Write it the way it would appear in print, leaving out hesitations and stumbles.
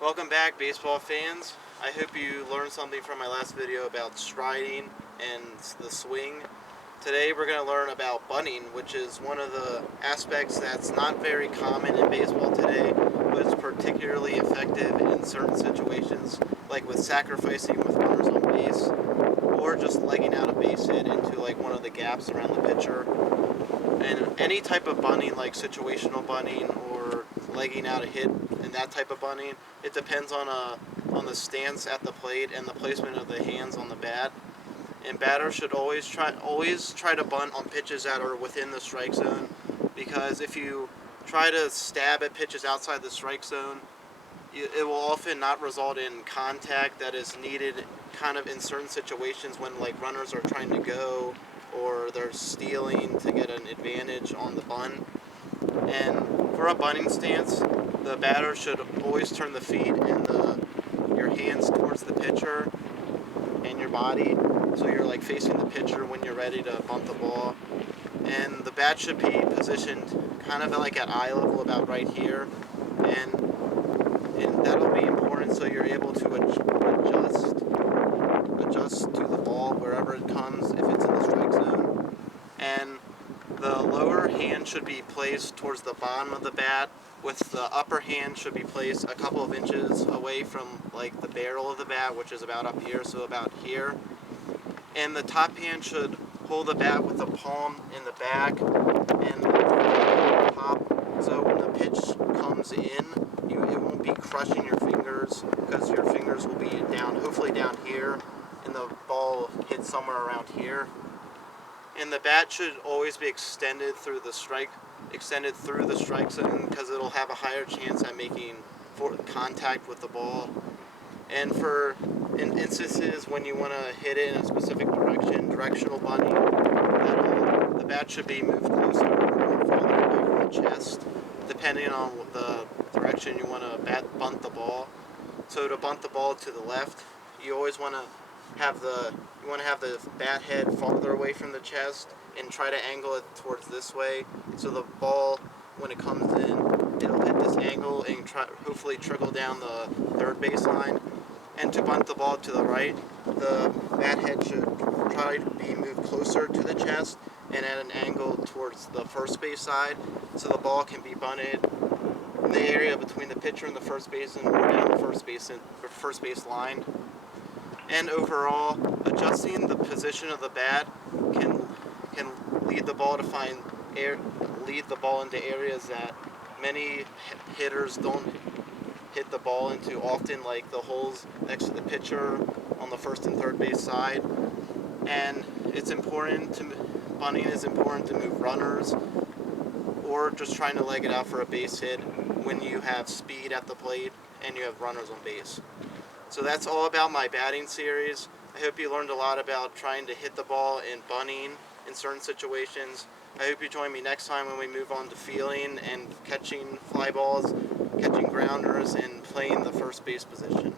Welcome back, baseball fans. I hope you learned something from my last video about striding and the swing. Today we're going to learn about bunting, which is one of the aspects that's not very common in baseball today, but it's particularly effective in certain situations, like with sacrificing with runners on base, or just legging out a base hit into like one of the gaps around the pitcher. And any type of bunting, like situational bunting or legging out a hit and that type of bunting, it depends on the stance at the plate and the placement of the hands on the bat. And batters should always try to bunt on pitches that are within the strike zone, because if you try to stab at pitches outside the strike zone, it will often not result in contact that is needed kind of in certain situations when like runners are trying to go or they're stealing to get an advantage on the bunt. And for a bunting stance, the batter should always turn the feet and your hands towards the pitcher and your body, so you're like facing the pitcher when you're ready to bunt the ball. And the bat should be positioned kind of like at eye level, about right here, and that'll be important so you're able to adjust to the ball wherever it comes if it's in the strike zone. And the lower hand should be placed towards the bottom of the bat, with the upper hand should be placed a couple of inches away from like the barrel of the bat, which is about up here, so about here. And the top hand should hold the bat with the palm in the back and the top, so when the pitch comes in, it won't be crushing your fingers, because your fingers will be down, hopefully down here, and the ball hits somewhere around here. And the bat should always be extended through the strike zone, because it'll have a higher chance at making contact with the ball. And in instances when you want to hit it in a specific direction, directional bunting, the bat should be moved closer or farther away from the chest, depending on the direction you want to bunt the ball. So to bunt the ball to the left, you always want to have the bat head farther away from the chest and try to angle it towards this way, so the ball, when it comes in, it'll hit this angle and hopefully trickle down the third base line. And to bunt the ball to the right, the bat head should try to be moved closer to the chest and at an angle towards the first base side, so the ball can be bunted in the area between the pitcher and the first baseman, or down the first base line. And overall, adjusting the position of the bat can lead the ball into areas that many hitters don't hit the ball into often, like the holes next to the pitcher on the first and third base side. And bunting is important to move runners, or just trying to leg it out for a base hit when you have speed at the plate and you have runners on base. So that's all about my batting series. I hope you learned a lot about trying to hit the ball and bunting in certain situations. I hope you join me next time when we move on to fielding and catching fly balls, catching grounders, and playing the first base position.